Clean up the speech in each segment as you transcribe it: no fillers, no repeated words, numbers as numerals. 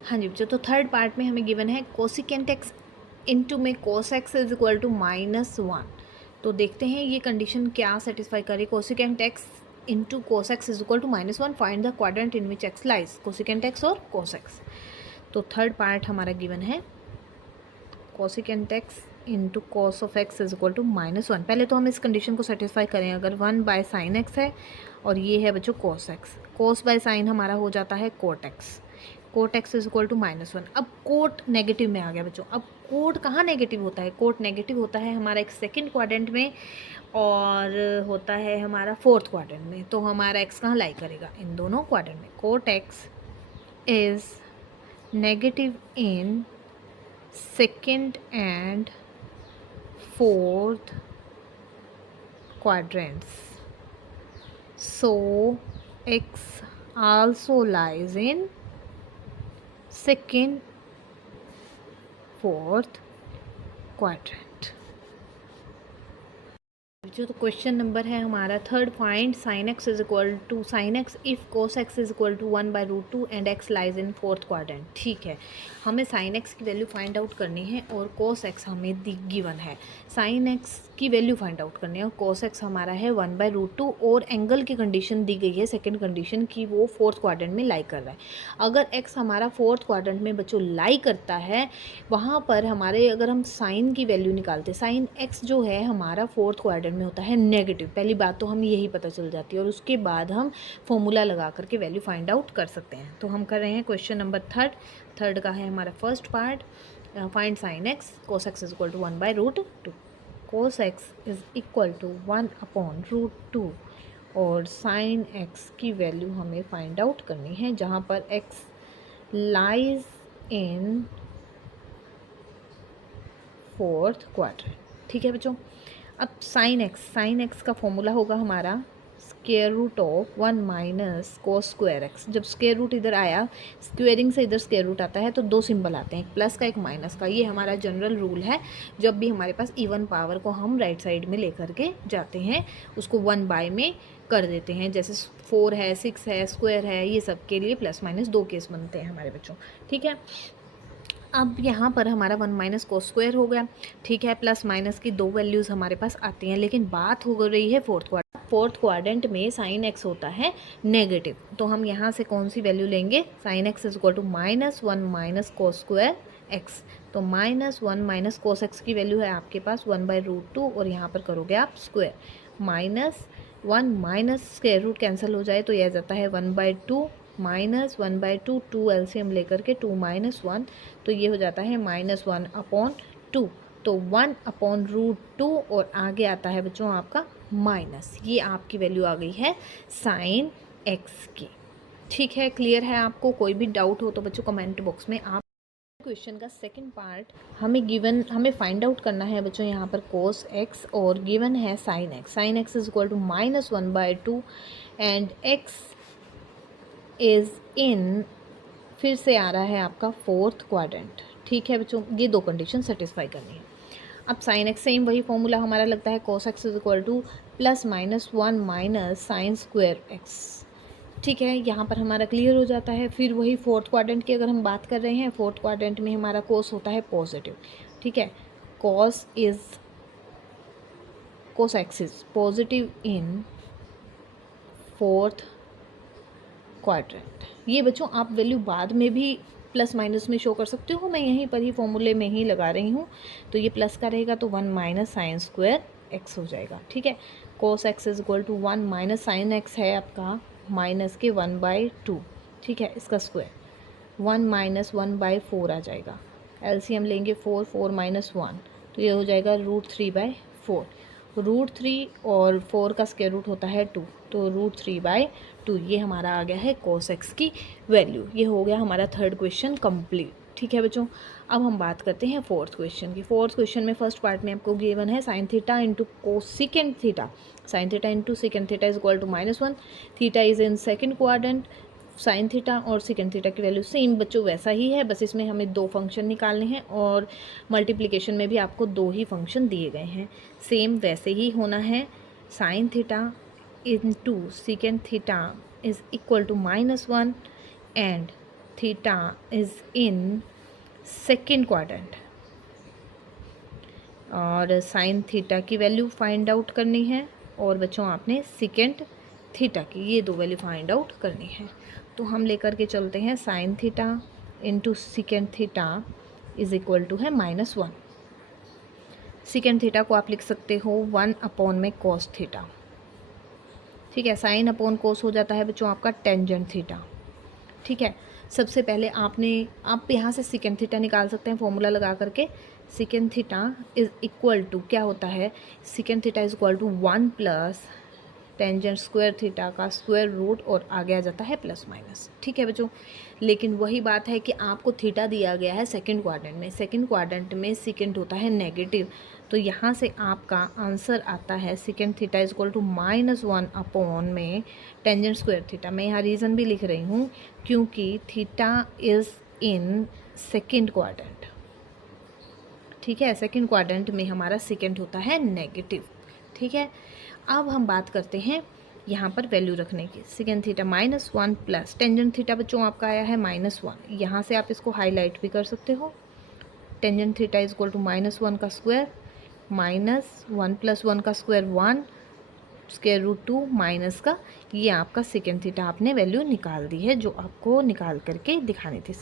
हाँ जी बच्चों, तो थर्ड पार्ट में हमें गिवन है कोसिकेंट एक्स इंटू में cos x is equal to -1। तो देखते हैं ये कंडीशन क्या सेटिस्फाई करे। Cosecant x into cos x is equal to -1, find the quadrant in which x lies. Cosecant x और कोस एक्स। तो थर्ड पार्ट हमारा गिवन है cosecant x into cos of x is equal to -1। पहले तो हम इस condition को satisfy करें। अगर 1/sin x है और ये है बच्चों cos x, cos by sine हमारा हो जाता है cot x. Cot x is equal to -1। अब कोट नेगेटिव में आ गया बच्चों। अब कोट कहाँ नेगेटिव होता है? कोट नेगेटिव होता है हमारा एक सेकेंड क्वाड्रेंट में और होता है हमारा फोर्थ क्वाड्रेंट में। तो हमारा एक्स कहाँ लाई करेगा? इन दोनों क्वाड्रेंट में। Cot x is negative in second and fourth quadrants, so x also lies in second, fourth quadrant। जो तो क्वेश्चन नंबर है हमारा third, find sine x is equal to sine x if cos x is equal to 1/√2 and x lies in fourth quadrant. ठीक है, हमें sine x की value find out करनी है और कोस एक्स हमें गिवन है। साइन एक्स की वैल्यू फाइंड आउट करनी है और कोस एक्स हमारा है 1/√2 और एंगल की कंडीशन दी गई है सेकेंड कंडीशन की, वो फोर्थ क्वाड्रेंट में लाई कर रहा है। अगर एक्स हमारा फोर्थ क्वाड्रेंट में बच्चों लाई करता है, वहाँ पर हमारे अगर हम साइन की वैल्यू निकालते, साइन एक्स जो है हमारा फोर्थ क्वाड्रेंट में होता है नेगेटिव। पहली बात तो हम यही पता चल जाती है और उसके बाद हम फॉर्मूला लगा करके वैल्यू फाइंड आउट कर सकते हैं। तो हम कर रहे हैं क्वेश्चन नंबर थर्ड का है हमारा first part, find sine x cos x is equal to 1/√2। Cos x is equal to 1/√2 और साइन एक्स की वैल्यू हमें फाइंड आउट करनी है, जहाँ पर x lies in fourth quadrant. ठीक है बच्चों, अब साइन एक्स का फॉर्मूला होगा हमारा square root of 1 minus cos square x. जब स्क्वायर रूट इधर आया, स्क्वेयरिंग से इधर स्क्वायर रूट आता है तो दो सिंबल आते हैं, एक प्लस का एक माइनस का। ये हमारा जनरल रूल है। जब भी हमारे पास इवन पावर को हम राइट साइड में लेकर के जाते हैं, उसको 1/, में कर देते हैं। जैसे 4 है, 6 है, स्क्वायर है, ये सब के लिए प्लस माइनस दो केस बनते हैं हमारे बच्चों। ठीक है, अब यहाँ पर हमारा 1 माइनस कोस स्क्वायर हो गया। ठीक है, प्लस माइनस की दो वैल्यूज़ हमारे पास आती हैं, लेकिन बात हो रही है फोर्थ क्वाड्रेंट में साइन एक्स होता है नेगेटिव। तो हम यहाँ से कौन सी वैल्यू लेंगे? Sine x is equal to -1 minus cos square x. तो -1 माइनस कोस एक्स की वैल्यू है आपके पास 1/√2 और यहाँ पर करोगे आप square. -1 minus square root cancel हो जाए तो यह जाता है 1/2 -1/2, 2 एलसीएम लेकर के 2 - 1, तो ये हो जाता है -1/2। तो 1/√2 और आगे आता है बच्चों आपका माइनस। ये आपकी वैल्यू आ गई है साइन एक्स की। ठीक है, क्लियर है आपको? कोई भी डाउट हो तो बच्चों कमेंट बॉक्स में आप। क्वेश्चन का सेकंड पार्ट हमें फाइंड आउट करना है बच्चों यहाँ पर कोस एक्स और गिवन है sine x. Sine x is equal to -1/2 and x is in, फिर से आ रहा है आपका फोर्थ क्वाड्रेंट। ठीक है बच्चों, ये दो कंडीशन सेटिस्फाई करनी है। अब साइन एक्स सेम वही फॉर्मूला हमारा लगता है, cos x is equal to +-1 minus sine square x. ठीक है, यहाँ पर हमारा क्लियर हो जाता है। फिर वही फोर्थ क्वाड्रेंट की अगर हम बात कर रहे हैं, फोर्थ क्वाड्रेंट में हमारा कोस होता है पॉजिटिव। ठीक है, cos x is positive in fourth quadrant. ये बच्चों आप वैल्यू बाद में भी प्लस माइनस में शो कर सकते हो, मैं यहीं पर ही फॉर्मूले में ही लगा रही हूँ। तो ये प्लस का रहेगा तो 1 माइनस साइन स्क्वायर एक्स हो जाएगा। ठीक है, cos x is equal to 1 minus sine x है आपका माइनस के 1/2। ठीक है, इसका स्क्वायर 1 माइनस 1/4 आ जाएगा। एलसीएम लेंगे 4, 4 - 1, तो ये हो जाएगा √3/4। √3 और 4 का स्क्वायर रूट होता है 2, तो √3/2 ये हमारा आ गया है कोस एक्स की वैल्यू। ये हो गया हमारा थर्ड क्वेश्चन कंप्लीट। ठीक है बच्चों, अब हम बात करते हैं फोर्थ क्वेश्चन की। फोर्थ क्वेश्चन में फर्स्ट पार्ट में आपको गिवन है sine theta into cosecant theta. Sine theta into second theta is equal to -1। Theta is in second quadrant. Sine theta और सेकेंड थीटा की वैल्यू सेम बच्चों वैसा ही है, बस इसमें हमें दो फंक्शन निकालने हैं और मल्टीप्लिकेशन में भी आपको दो ही फंक्शन दिए गए हैं, सेम वैसे ही होना है। Sine theta into second theta is equal to -1 and theta is in second quadrant और साइन थीटा की वैल्यू फाइंड आउट करनी है और बच्चों आपने सेकेंड थीटा की ये दो वैल्यू फाइंड आउट करनी है। तो हम लेकर के चलते हैं sine theta into second theta is equal to है -1। सेकेंड थीटा को आप लिख सकते हो 1 अपॉन में कॉस थीटा, ठीक है। साइन अपॉन कोस हो जाता है बच्चों आपका टेंजेंट थीटा, ठीक है। सबसे पहले आप यहाँ से सेकेंड थीटा निकाल सकते हैं फॉर्मूला लगा करके। Second theta is equal to क्या होता है, second theta is equal to 1 plus tangent square theta का स्क्वायर रूट और आगे आ जाता है प्लस माइनस, ठीक है बच्चों। लेकिन वही बात है कि आपको थीटा दिया गया है सेकंड क्वाड्रेंट में, सेकंड क्वाड्रेंट में सेकंड होता है नेगेटिव, तो यहाँ से आपका आंसर आता है second theta is equal to -1 upon में टेंजेंट स्क्वायर थीटा। मैं यहाँ रीज़न भी लिख रही हूँ क्योंकि theta is in second quadrant, ठीक है। सेकंड क्वाड्रेंट में हमारा सेकंड होता है नेगेटिव, ठीक है। अब हम बात करते हैं यहाँ पर वैल्यू रखने की। Second theta -1 plus tangent theta बच्चों आपका आया है -1, यहाँ से आप इसको हाईलाइट भी कर सकते हो। Tangent theta is equal to -1 का स्क्वायर -1 प्लस 1 का स्क्वायर 1 स्क्वायर रूट 2 माइनस का, ये आपका सेकेंड थीटा आपने वैल्यू निकाल दी है जो आपको निकाल करके दिखानी थी।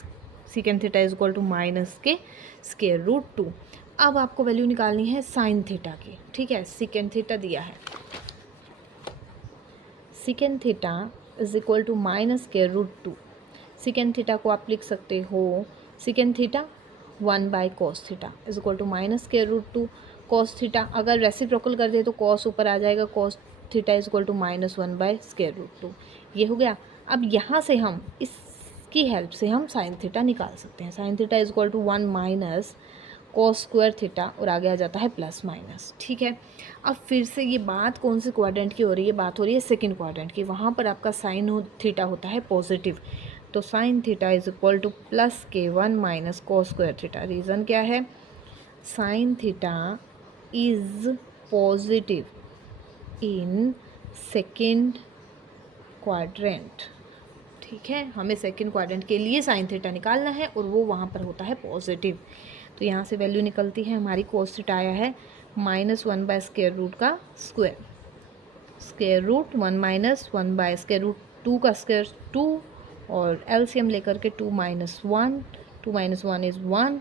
Second theta is equal to minus के स्क्वायर रूट 2। अब आपको वैल्यू निकालनी है साइन थीटा की, ठीक है। सेकेंड थीटा दिया है, second theta is equal to minus square root 2। Second theta को आप लिख सकते हो second theta 1 by cos theta is equal to minus square root 2 cos theta. अगर रेसिप्रोकल कर दे तो कॉस ऊपर आ जाएगा, cos theta is equal to -1 by square root 2, ये हो गया। अब यहाँ से हम इसकी हेल्प से हम साइन थीटा निकाल सकते हैं। Sine theta is equal to 1 minus cos square theta और आगे आ जाता है प्लस माइनस, ठीक है। अब फिर से ये बात कौन से क्वाड्रेंट की हो रही है, बात हो रही है सेकंड क्वाड्रेंट की, वहाँ पर आपका साइन थीटा होता है पॉजिटिव, तो sign theta is equal two plus के 1 minus cos square theta. Reason क्या है, sine theta is positive in second quadrant, ठीक है। हमें सेकेंड क्वाड्रेंट के लिए साइन थीटा निकालना है और वो वहाँ पर होता है पॉजिटिव, तो यहाँ से वैल्यू निकलती है हमारी कोस थीटा आया है -1 बाय स्क्वायर रूट का square, square root 1 minus 1 by square root 2 का स्क्वायर 2 और एलसीएम लेकर के 2 माइनस 1, 2 माइनस 1 इज़ 1,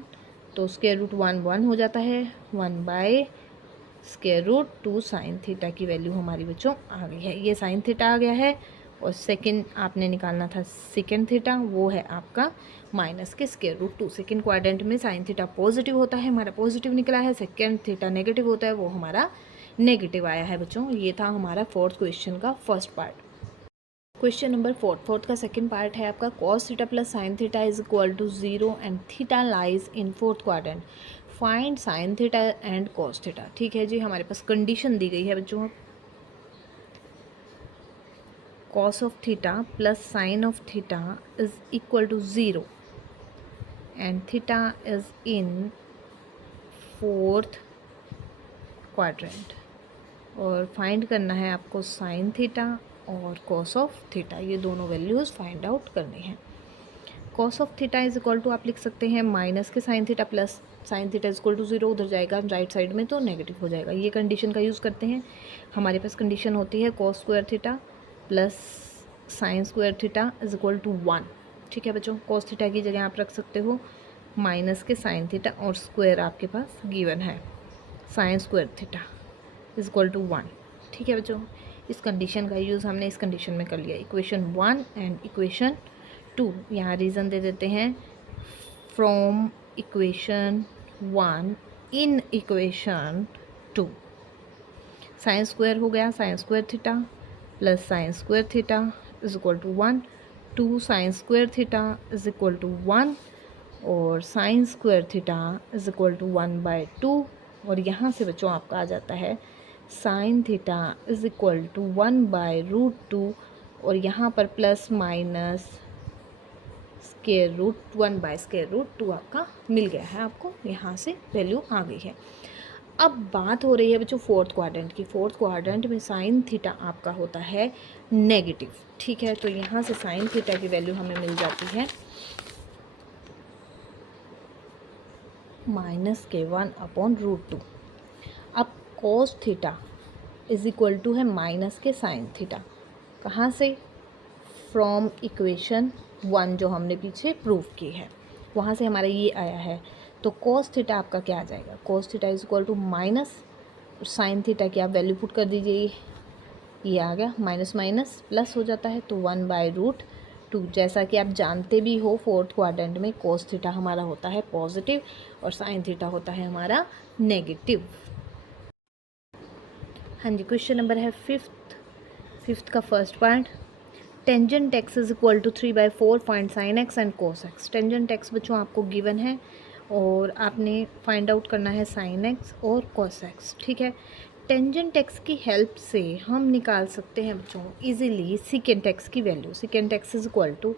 तो स्क्वायर रूट 1 1 हो जाता है, 1 by square root 2 sine theta की वैल्यू हमारी बच्चों आ गई है। ये साइन थीटा आ गया है और सेकंड आपने निकालना था सेकंड थीटा, वो है आपका माइनस के स्क्वायर रूट 2। सेकंड क्वाड्रेंट में साइन थीटा पॉजिटिव होता है, हमारा पॉजिटिव निकला है। सेकंड थीटा नेगेटिव होता है, वो हमारा नेगेटिव आया है बच्चों। ये था हमारा फोर्थ क्वेश्चन का first part. Question number fourth का सेकंड पार्ट है आपका cos theta plus sine theta is equal to 0 and theta lies in fourth quadrant, find sine theta and cos theta. ठीक है जी, हमारे पास कंडीशन दी गई है बच्चों, cos of theta plus sin of theta is equal to 0 and theta is in fourth quadrant और find करना है आपको साइन थीटा और cos ऑफ थीटा, ये दोनों वैल्यूज़ फाइंड आउट करनी है। cos of theta is equal to आप लिख सकते हैं माइनस के sine theta plus sine theta is equal to 0, उधर जाएगा राइट साइड में तो नेगेटिव हो जाएगा। ये कंडीशन का यूज़ करते हैं। हमारे पास कंडीशन होती है cos square theta plus sine square theta is equal to 1, ठीक है बच्चों। cos थीटा की जगह आप रख सकते हो माइनस के साइन थीटा और स्क्वायर आपके पास गिवन है sine square theta is equal to 1, ठीक है बच्चों। इस कंडीशन का यूज़ हमने इस कंडीशन में कर लिया। इक्वेशन 1 एंड इक्वेशन 2, यहाँ रीज़न दे देते हैं from equation 1 in equation 2। Sine square हो गया sine square theta plus sine square theta is equal to 1, 2 sine square theta is equal to 1 और sine square theta is equal to 1/2 और यहाँ से बच्चों आपका आ जाता है sine theta is equal to 1/√2 और यहाँ पर प्लस माइनस स्क्वायर रूट 1/√2 आपका मिल गया है, आपको यहाँ से वैल्यू आ गई है। अब बात हो रही है बच्चों फोर्थ क्वाड्रेंट की। फोर्थ क्वाड्रेंट में साइन थीटा आपका होता है नेगेटिव, ठीक है। तो यहाँ से साइन थीटा की वैल्यू हमें मिल जाती है माइनस के 1/√2। अब cos theta is equal to है माइनस के साइन थीटा। कहाँ से? फ्रॉम इक्वेशन 1 जो हमने पीछे प्रूव की है, वहाँ से हमारा ये आया है। तो cos थीटा आपका क्या आ जाएगा? cos theta is equal to minus sine theta की आप वैल्यू पुट कर दीजिए, ये आ गया, माइनस माइनस प्लस हो जाता है, तो 1/√2। जैसा कि आप जानते भी हो, फोर्थ क्वाड्रेंट में cos थीटा हमारा होता है पॉजिटिव और साइन थीटा होता है हमारा नेगेटिव। हाँ जी, क्वेश्चन नंबर है फिफ्थ का first part. Tangent x is equal to 3/4 find sine x and cos x. Tangent x बच्चों आपको गिवन है और आपने फाइंड आउट करना है साइन एक्स और कोस एक्स। ठीक है, टेंजेंट एक्स की हेल्प से हम निकाल सकते हैं बच्चों इजीली सीकेंट एक्स की value. Secant x is equal to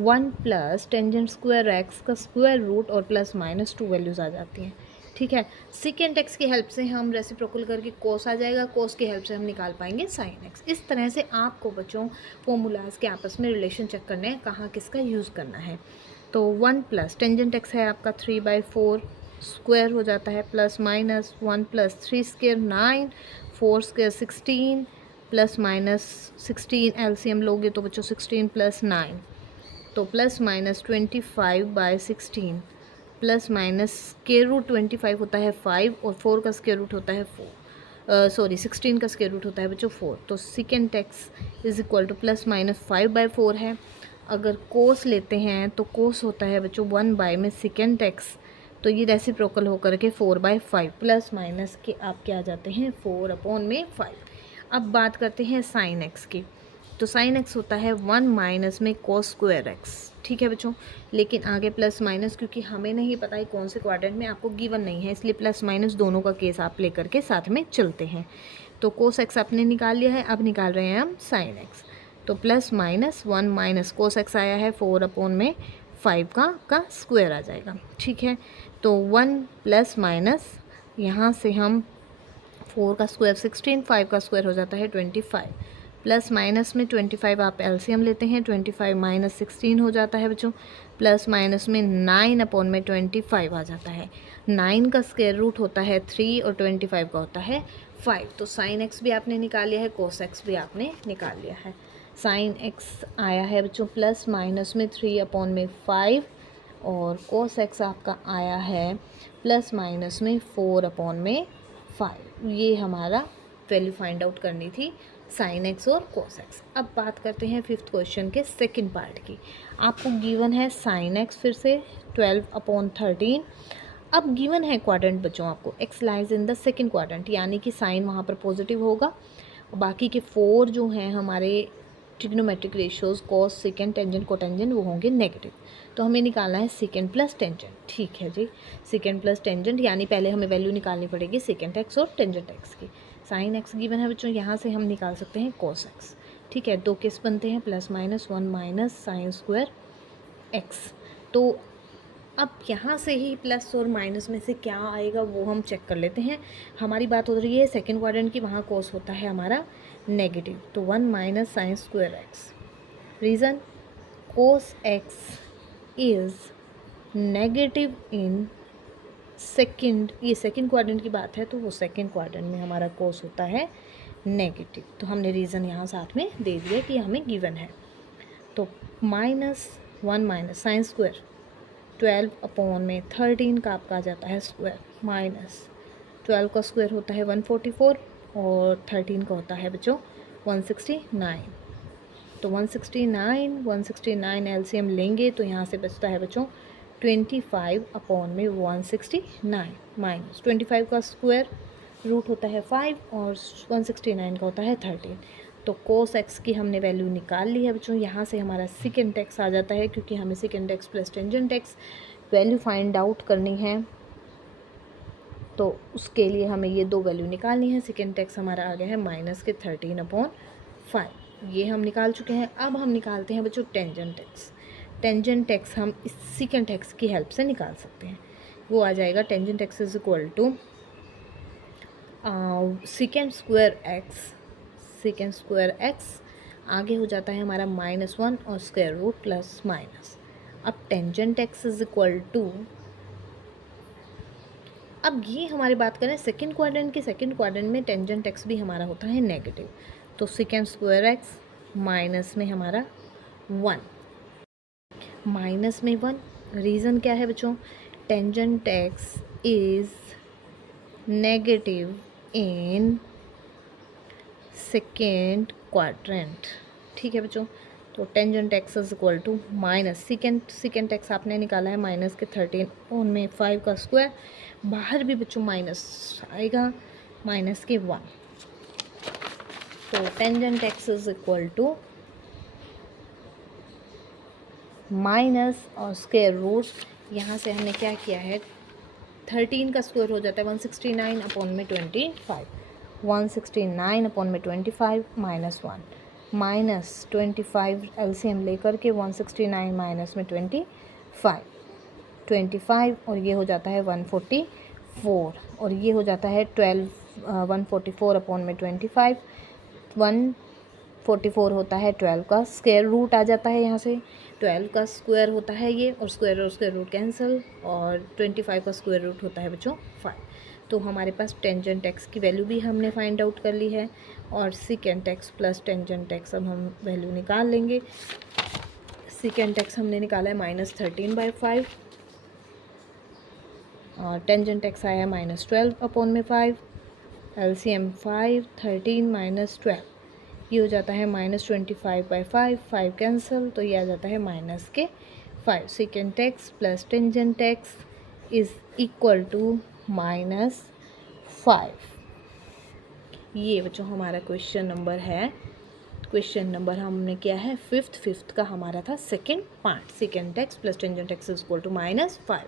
1 plus tangent square x का स्क्वायर रूट और प्लस माइनस 2 वैल्यूज़ आ जाती हैं। ठीक है, सीकेंट एक्स की हेल्प से हम रेसिप्रोकल करके कोस आ जाएगा, कोस की हेल्प से हम निकाल पाएंगे साइन एक्स। इस तरह से आपको बच्चों फॉर्मूलाज के आपस में रिलेशन चेक करने हैं, कहाँ किसका यूज़ करना है। तो 1 प्लस टेंजेंट एक्स है आपका 3/4 स्क्वायर हो जाता है, plus minus 1 plus 3 square 9, 4 square 16, plus minus 16 LCM लोगे तो बच्चों 16 प्लस 9, तो plus minus 25/16, plus minus square root 25 होता है 5 और 4 का स्क्वायर रूट होता है 4, 16 का स्क्वायर रूट होता है बच्चों 4। तो secant x is equal two plus minus 5/4 है। अगर कोस लेते हैं तो कोस होता है बच्चों 1 बाय में सीकेंट एक्स, तो ये रेसिप्रोकल होकर के 4/5 प्लस माइनस के आपके आ जाते हैं 4/5। अब बात करते हैं साइन एक्स की। तो साइन एक्स होता है 1 माइनस में कोस स्क्वायर एक्स। ठीक है बच्चों, लेकिन आगे प्लस माइनस क्योंकि हमें नहीं पता है कौन से क्वाड्रेंट में, आपको गिवन नहीं है, इसलिए प्लस माइनस दोनों का केस आप लेकर के साथ में चलते हैं। तो कोस एक्स आपने निकाल लिया है, अब निकाल रहे हैं हम साइन एक्स। तो plus minus 1 minus cos x आया है 4/5 का स्क्वायर आ जाएगा। ठीक है, तो 1 प्लस माइनस यहाँ से हम 4 का स्क्वायर 16, 5 का स्क्वायर हो जाता है 25, प्लस माइनस में 25 आप एलसीएम लेते हैं, 25 माइनस 16 हो जाता है बच्चों, प्लस माइनस में 9/25 आ जाता है। 9 का स्क्वायर रूट होता है 3 और 25 का होता है 5। तो साइन एक्स भी आपने निकाल लिया है, कोस एक्स भी आपने निकाल लिया है। साइन एक्स आया है बच्चों प्लस माइनस में 3/5 और कोस एक्स आपका आया है प्लस माइनस में 4/5। ये हमारा वैल्यू फाइंड आउट करनी थी साइन एक्स और कोस एक्स। अब बात करते हैं फिफ्थ क्वेश्चन के सेकंड पार्ट की। आपको गिवन है साइन एक्स फिर से 12/13। अब गिवन है क्वाड्रेंट बच्चों आपको x lies in the second quadrant, यानी कि साइन वहाँ पर पॉजिटिव होगा, बाकी के 4 जो हैं हमारे trigonometric ratios cos second tangent cotangent वो होंगे नेगेटिव। तो हमें निकालना है सेकेंड प्लस टेंजेंट। ठीक है जी, सेकेंड प्लस टेंजेंट यानी पहले हमें वैल्यू निकालनी पड़ेगी सेकेंड एक्स और टेंजेंट एक्स की। साइन एक्स गिवन है बच्चों, यहाँ से हम निकाल सकते हैं कॉस एक्स। ठीक है, 2 केस बनते हैं, plus minus 1 minus sine square x. तो अब यहाँ से ही प्लस और माइनस में से क्या आएगा वो हम चेक कर लेते हैं। हमारी बात हो रही है सेकेंड क्वाड्रेंट की, वहाँ कॉस होता है हमारा नेगेटिव, तो 1 minus sine square x. Reason, cos x is negative in second, ये सेकेंड क्वाड्रेंट की बात है तो वो सेकेंड क्वाड्रेंट में हमारा कोस होता है नेगेटिव। तो हमने रीज़न यहाँ साथ में दे दिया कि हमें गिवन है। तो माइनस 1 माइनस साइन स्क्वायर 12/13 का आपका आ जाता है स्क्वायर, माइनस 12 का स्क्वायर होता है 144 और 13 का होता है बच्चों 169। तो 169 एलसीएम लेंगे तो यहाँ से बचता है बच्चों 25/169 माइनस 25 का स्क्वायर रूट होता है 5 और 169 का होता है 13। तो कोस एक्स की हमने वैल्यू निकाल ली है बच्चों। यहाँ से हमारा सेकेंड एक्स आ जाता है, क्योंकि हमें second x plus tangent x value find out करनी है, तो उसके लिए हमें ये 2 वैल्यू निकालनी है। सेकेंड एक्स हमारा आ गया है माइनस के 13/5, ये हम निकाल चुके हैं। अब हम निकालते हैं बच्चों टेंजेंट एक्स। टेंजेंट एक्स हम इस सेकेंड एक्स की हेल्प से निकाल सकते हैं। वो आ जाएगा tangent x is equal to secant square x, आगे हो जाता है हमारा -1 और स्क्वायर रूट प्लस माइनस। अब tangent x is equal to अब ये हमारी बात करें सेकंड क्वाड्रेंट की, सेकंड क्वाड्रेंट में टेंजेंट एक्स भी हमारा होता है नेगेटिव, तो सेकेंड स्क्वायर एक्स माइनस में हमारा 1, माइनस में 1, रीज़न क्या है बच्चों, tangent x is negative in second quadrant. ठीक है बच्चों, तो tangent x is equal to minus secant x आपने निकाला है माइनस के 13 उनमें 5 का स्क्वायर, बाहर भी बच्चों माइनस आएगा, माइनस के 1, तो tangent x is equal to minus और स्क्वायर रूट, यहाँ से हमने क्या किया है 13 का स्क्वायर हो जाता है 169 अपॉन में 25, 169 अपॉन में 25 माइनस 1, माइनस 25 एलसीएम लेकर के 169 माइनस में 25 और ये हो जाता है 144 और ये हो जाता है 144 अपॉन में 25, 144 होता है 12 का स्क्वायर रूट आ जाता है, यहाँ से 12 का स्क्वायर होता है ये, और स्क्वायर रूट कैंसिल, और 25 का स्क्वायर रूट होता है बच्चों 5। तो हमारे पास टेंजेंट एक्स की वैल्यू भी हमने फाइंड आउट कर ली है, और secant x plus tangent x अब हम वैल्यू निकाल लेंगे। सेकेंट एक्स हमने निकाला है -13/5 और टेंजेंट एक्स आया है -12 अपॉन में 5, एलसीएम 5, 13 माइनस 12, ये हो जाता है -25/5, 5 कैंसिल, तो ये आ जाता है -5। Secant x plus tangent x is equal to -5। ये बच्चों हमारा क्वेश्चन नंबर है, क्वेश्चन नंबर हमने किया है फिफ्थ का हमारा था second part, secant x plus tangent x is equal to -5।